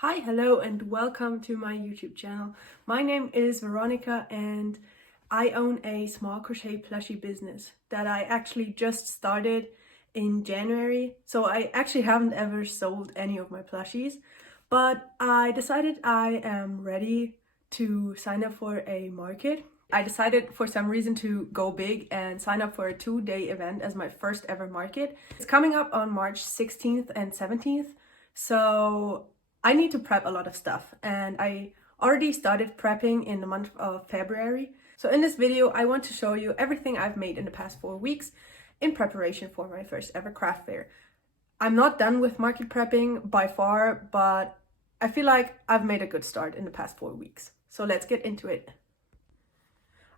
Hi, hello, and welcome to my YouTube channel. My name is Veronica and I own a small crochet plushie business that I actually just started in January. So I actually haven't ever sold any of my plushies, but I decided I am ready to sign up for a market. I decided for some reason to go big and sign up for a 2-day event as my first ever market. It's coming up on March 16th and 17th. So I need to prep a lot of stuff and I already started prepping in the month of February. So in this video, I want to show you everything I've made in the past 4 weeks in preparation for my first ever craft fair. I'm not done with market prepping by far, but I feel like I've made a good start in the past 4 weeks. So let's get into it.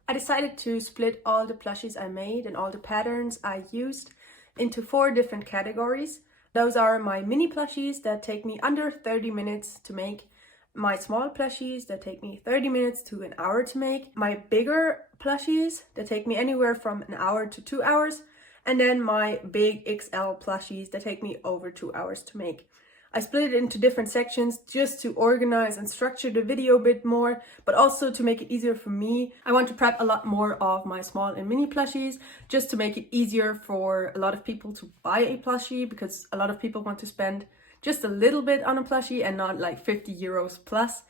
I decided to split all the plushies I made and all the patterns I used into 4 different categories. Those are my mini plushies that take me under 30 minutes to make, my small plushies that take me 30 minutes to an hour to make, my bigger plushies that take me anywhere from an hour to 2 hours, and then my big XL plushies that take me over 2 hours to make. I split it into different sections just to organize and structure the video a bit more, but also to make it easier for me. I want to prep a lot more of my small and mini plushies just to make it easier for a lot of people to buy a plushie, because a lot of people want to spend just a little bit on a plushie and not like 50 euros plus.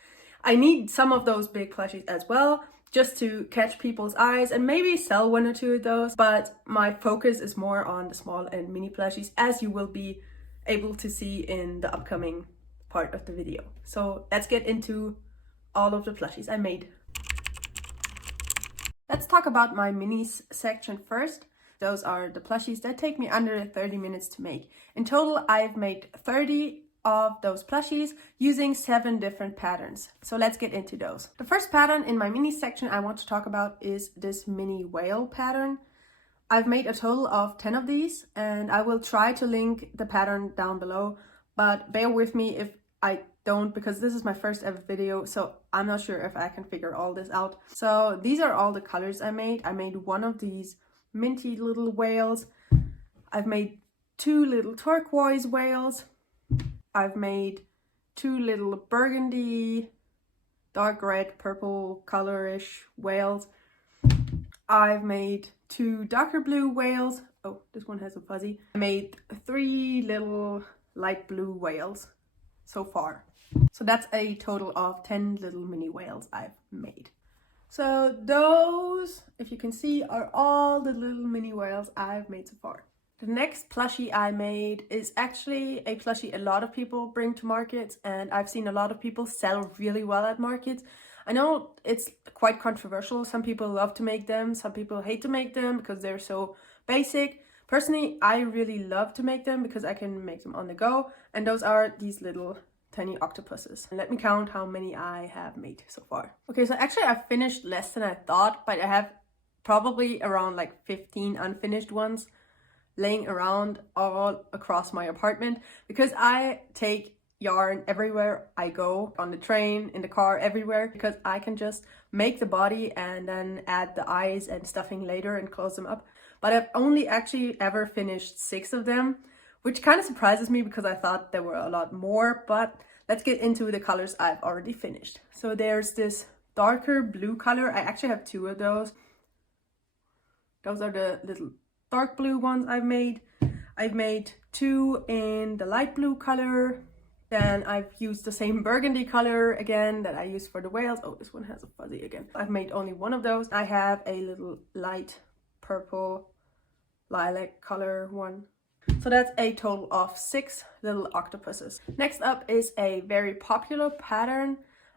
I need some of those big plushies as well, just to catch people's eyes and maybe sell 1 or 2 of those, but my focus is more on the small and mini plushies, as you will be able to see in the upcoming part of the video. So let's get into all of the plushies I made. Let's talk about my minis section first. Those are the plushies that take me under 30 minutes to make. In total, I've made 30 of those plushies using 7 different patterns. So let's get into those. The first pattern in my mini section I want to talk about is this mini whale pattern. I've made a total of 10 of these and I will try to link the pattern down below, but bear with me if I don't, because this is my first ever video, so I'm not sure if I can figure all this out. So these are all the colors I made. I made 1 of these minty little whales. I've made 2 little turquoise whales. I've made 2 little burgundy, dark red, purple colorish whales. I've made 2 darker blue whales. Oh, this one has a fuzzy. I made 3 little light blue whales so far. So that's a total of 10 little mini whales I've made. So those, if you can see, are all the little mini whales I've made so far. The next plushie I made is actually a plushie a lot of people bring to markets, and I've seen a lot of people sell really well at markets. I know it's quite controversial. Some people love to make them, some people hate to make them because they're so basic. Personally, I really love to make them because I can make them on the go, and those are these little tiny octopuses. And let me count how many I have made so far. Okay, so actually I've finished less than I thought, but I have probably around like 15 unfinished ones laying around all across my apartment, because I take yarn everywhere I go, on the train, in the car, everywhere, because I can just make the body and then add the eyes and stuffing later and close them up. But I've only actually ever finished 6 of them, which kind of surprises me because I thought there were a lot more. But let's get into the colors I've already finished. So there's this darker blue color. I actually have 2 of those. Those are the little dark blue ones I've made. I've made 2 in the light blue color. Then I've used the same burgundy color again that I used for the whales. Oh, this one has a fuzzy again. I've made only 1 of those. I have a little light purple lilac color one. So that's a total of 6 little octopuses. Next up is a very popular pattern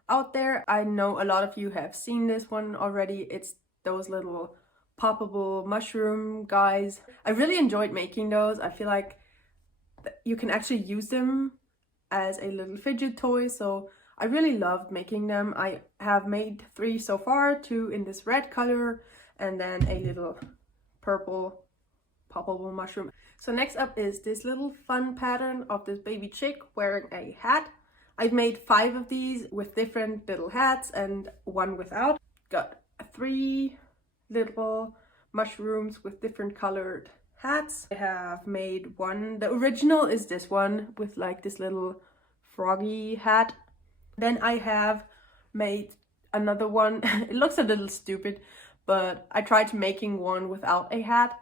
out there. I know a lot of you have seen this one already. It's those little poppable mushroom guys. I really enjoyed making those. I feel like you can actually use them as a little fidget toy, so I really loved making them. I have made 3 so far, 2 in this red color and then a little purple poppable mushroom. So next up is this little fun pattern of this baby chick wearing a hat. I've made 5 of these with different little hats and 1 without. Got 3 little mushrooms with different colored hats. I have made 1. The original is this one with like this little froggy hat. Then I have made another one. It looks a little stupid, but I tried making one without a hat.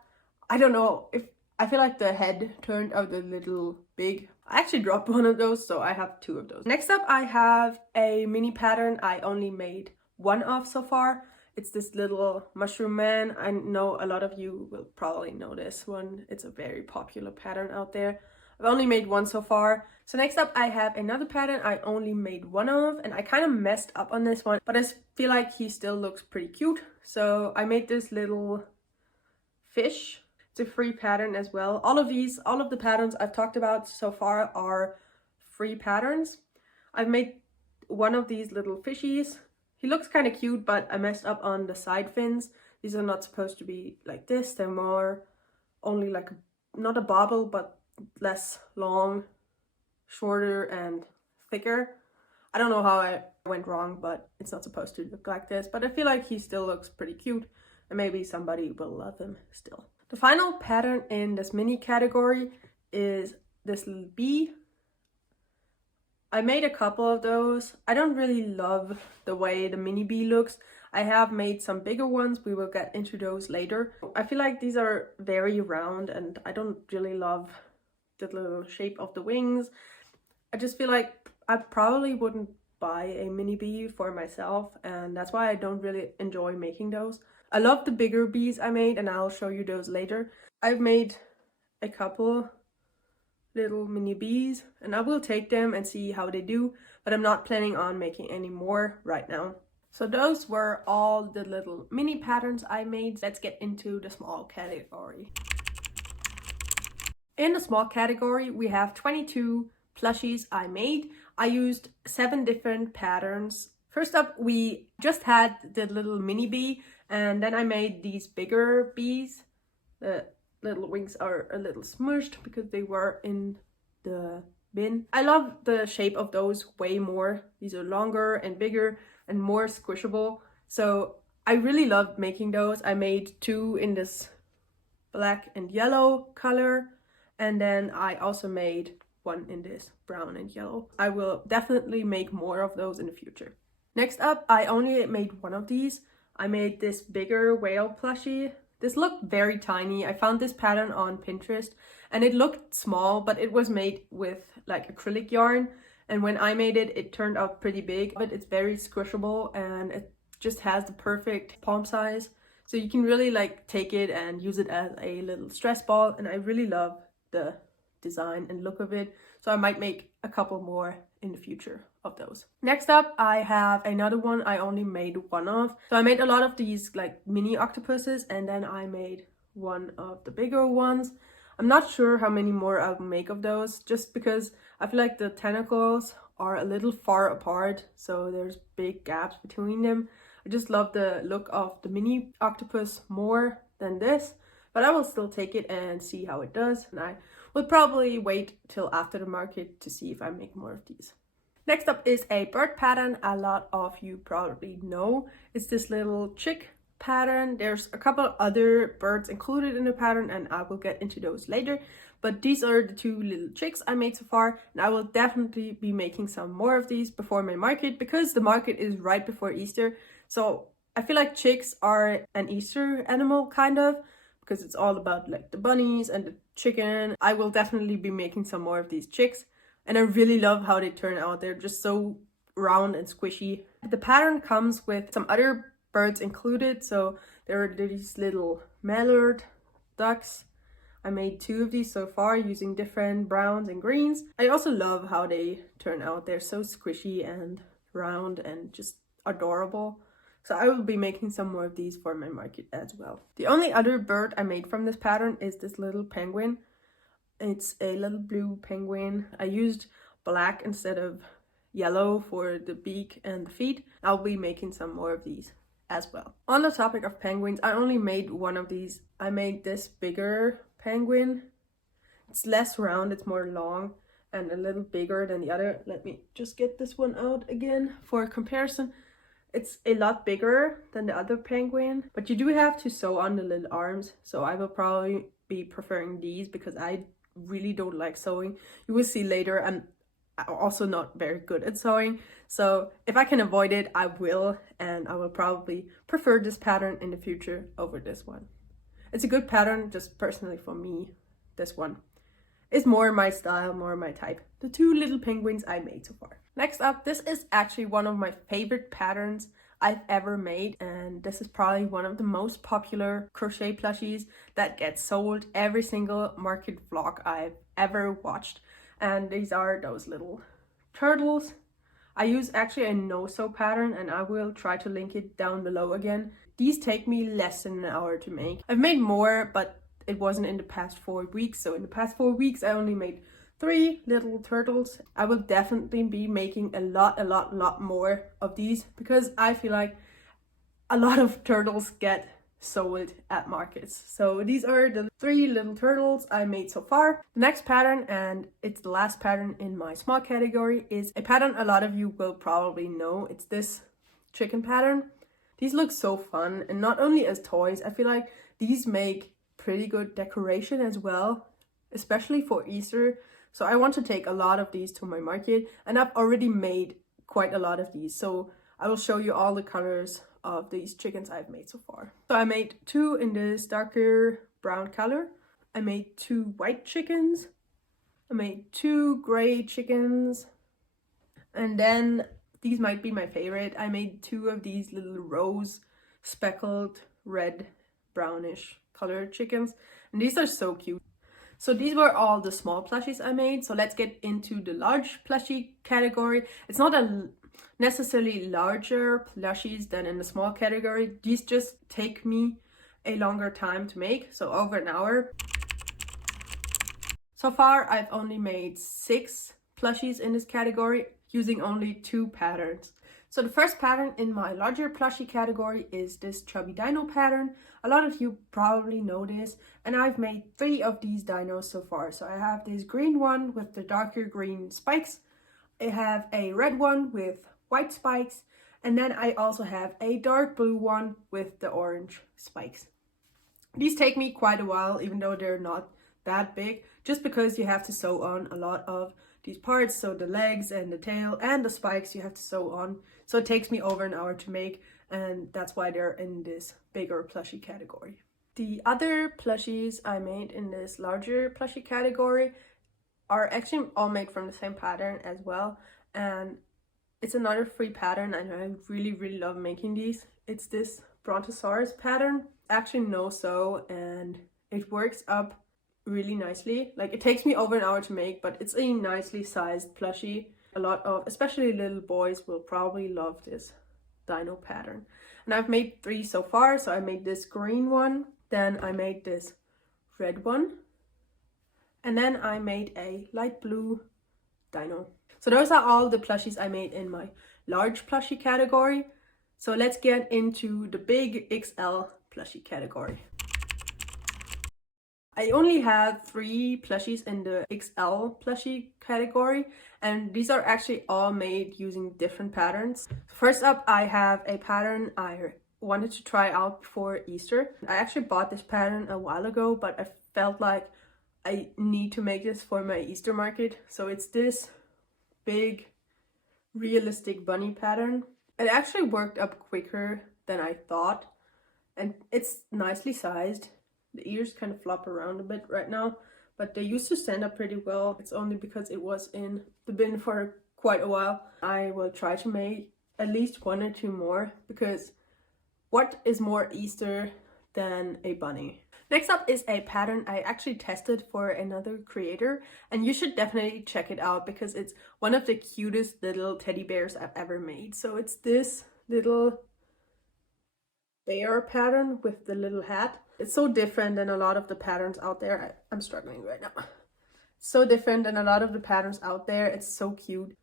I don't know if I feel like the head turned out a little big. I actually dropped one of those, so I have 2 of those. Next up, I have a mini pattern I only made one of so far. It's this little mushroom man. I know a lot of you will probably know this one. It's a very popular pattern out there. I've only made one so far. So next up, I have another pattern I only made one of, and I kind of messed up on this one, but I feel like he still looks pretty cute. So I made this little fish. It's a free pattern as well. All of the patterns I've talked about so far are free patterns. I've made one of these little fishies. He looks kind of cute, but I messed up on the side fins. These are not supposed to be like this. They're more only like, not a bobble, but less long, shorter and thicker. I don't know how I went wrong, but it's not supposed to look like this. But I feel like he still looks pretty cute, and maybe somebody will love him still. The final pattern in this mini category is this little bee. I made a couple of those. I don't really love the way the mini bee looks. I have made some bigger ones. We will get into those later. I feel like these are very round, and I don't really love the little shape of the wings. I just feel like I probably wouldn't buy a mini bee for myself, and that's why I don't really enjoy making those. I love the bigger bees I made, and I'll show you those later. I've made a couple little mini bees, and I will take them and see how they do, but I'm not planning on making any more right now. So those were all the little mini patterns I made. Let's get into the small category. In the small category, we have 22 plushies I made. I used 7 different patterns. First up, we just had the little mini bee, and then I made these bigger bees. The little wings are a little smushed because they were in the bin. I love the shape of those way more. These are longer and bigger and more squishable. So I really loved making those. I made 2 in this black and yellow color, and then I also made 1 in this brown and yellow. I will definitely make more of those in the future. Next up, I only made 1 of these. I made this bigger whale plushie. This looked very tiny. I found this pattern on Pinterest, and it looked small, but it was made with like acrylic yarn. And when I made it, it turned out pretty big, but it's very squishable, and it just has the perfect palm size. So you can really like take it and use it as a little stress ball, and I really love the design and look of it. So I might make a couple more in the future of those. Next up, I have another one I only made 1 of. So I made a lot of these like mini octopuses, and then I made 1 of the bigger ones. I'm not sure how many more I'll make of those, just because I feel like the tentacles are a little far apart, so there's big gaps between them. I just love the look of the mini octopus more than this, but I will still take it and see how it does, and I will probably wait till after the market to see if I make more of these. Next up is a bird pattern a lot of you probably know. It's this little chick pattern. There's a couple other birds included in the pattern, and I will get into those later. But these are the 2 little chicks I made so far, and I will definitely be making some more of these before my market, because the market is right before Easter. So I feel like chicks are an Easter animal kind of, because it's all about like the bunnies and the chicken. I will definitely be making some more of these chicks, and I really love how they turn out. They're just so round and squishy. The pattern comes with some other birds included. So there are these little mallard ducks. I made 2 of these so far using different browns and greens. I also love how they turn out. They're so squishy and round and just adorable. So I will be making some more of these for my market as well. The only other bird I made from this pattern is this little penguin. It's a little blue penguin. I used black instead of yellow for the beak and the feet. I'll be making some more of these as well. On the topic of penguins, I only made 1 of these. I made this bigger penguin. It's less round, it's more long and a little bigger than the other. Let me just get this one out again for comparison. It's a lot bigger than the other penguin, but you do have to sew on the little arms. So I will probably be preferring these because I really don't like sewing. You will see later, I'm also not very good at sewing. So if I can avoid it, I will, and I will probably prefer this pattern in the future over this one. It's a good pattern, just personally for me. This one is more my style, more my type. The two little penguins I made so far. Next up, this is actually one of my favorite patterns I've ever made, and this is probably one of the most popular crochet plushies that gets sold every single market vlog I've ever watched. And these are those little turtles. I use actually a no-sew pattern, and I will try to link it down below again. These take me less than an hour to make. I've made more, but it wasn't in the past 4 weeks. So in the past 4 weeks, I only made 3 little turtles. I will definitely be making a lot more of these, because I feel like a lot of turtles get sold at markets. So these are the 3 little turtles I made so far. The next pattern, and it's the last pattern in my small category, is a pattern a lot of you will probably know. It's this chicken pattern. These look so fun, and not only as toys, I feel like these make pretty good decoration as well, especially for Easter. So I want to take a lot of these to my market, and I've already made quite a lot of these. So I will show you all the colors of these chickens I've made so far. So I made 2 in this darker brown color. I made 2 white chickens. I made 2 gray chickens. And then these might be my favorite. I made 2 of these little rose speckled red brownish colored chickens. And these are so cute. So these were all the small plushies I made. So let's get into the large plushie category. It's not a necessarily larger plushies than in the small category. These just take me a longer time to make, so over an hour. So far I've only made 6 plushies in this category using only 2 patterns. So the first pattern in my larger plushie category is this chubby dino pattern. A lot of you probably know this, and I've made 3 of these dinos so far. So I have this green one with the darker green spikes. I have a red one with white spikes, and then I also have a dark blue one with the orange spikes. These take me quite a while, even though they're not that big, just because you have to sew on a lot of these parts. So the legs and the tail and the spikes you have to sew on. So it takes me over an hour to make, and that's why they're in this bigger plushie category. The other plushies I made in this larger plushie category are actually all made from the same pattern as well, and it's another free pattern, and I really love making these. It's this Brontosaurus pattern, actually no sew, and it works up really nicely. Like, it takes me over an hour to make, but it's a nicely sized plushie. A lot of, especially little boys, will probably love this dino pattern. And I've made 3 so far. So I made this green one, then I made this red one, and then I made a light blue dino. So those are all the plushies I made in my large plushie category. So let's get into the big XL plushie category. I only have 3 plushies in the XL plushie category, and these are actually all made using different patterns. First up, I have a pattern I wanted to try out before Easter. I actually bought this pattern a while ago, but I felt like I need to make this for my Easter market. So it's this big realistic bunny pattern. It actually worked up quicker than I thought, and it's nicely sized. The ears kind of flop around a bit right now, but they used to stand up pretty well. It's only because it was in the bin for quite a while. I will try to make at least 1 or 2 more, because what is more Easter than a bunny? Next up is a pattern I actually tested for another creator, and you should definitely check it out because it's one of the cutest little teddy bears I've ever made. So it's this little bear pattern with the little hat. It's so different than a lot of the patterns out there. I'm struggling right now. So different than a lot of the patterns out there. It's so cute.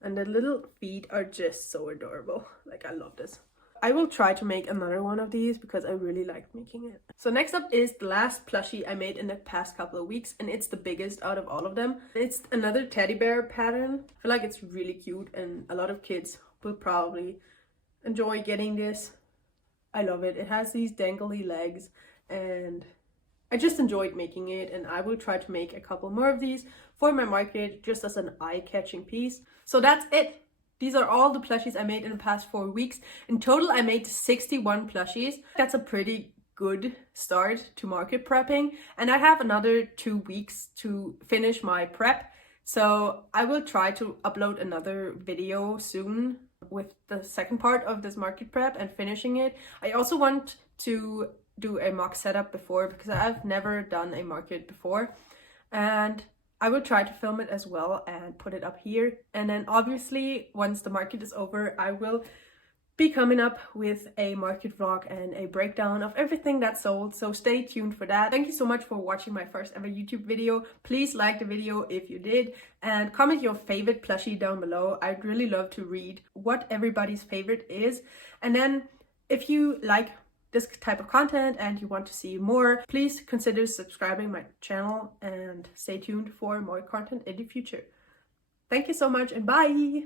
And the little feet are just so adorable. Like, I love this. I will try to make another one of these because I really liked making it. So next up is the last plushie I made in the past couple of weeks, and it's the biggest out of all of them. It's another teddy bear pattern. I feel like it's really cute, and a lot of kids will probably enjoy getting this. I love it. It has these dangly legs, and I just enjoyed making it, and I will try to make a couple more of these for my market just as an eye-catching piece. So that's it. These are all the plushies I made in the past 4 weeks. In total, I made 61 plushies. That's a pretty good start to market prepping, and I have another 2 weeks to finish my prep. So I will try to upload another video soon with the second part of this market prep and finishing it. I also want to do a mock setup before, because I've never done a market before, and I will try to film it as well and put it up here. And then obviously once the market is over, I will be coming up with a market vlog and a breakdown of everything that's sold, so stay tuned for that. Thank you so much for watching my first ever YouTube video. Please like the video if you did, and comment your favorite plushie down below. I'd really love to read what everybody's favorite is. And then if you like this type of content and you want to see more, please consider subscribing my channel and stay tuned for more content in the future. Thank you so much, and bye!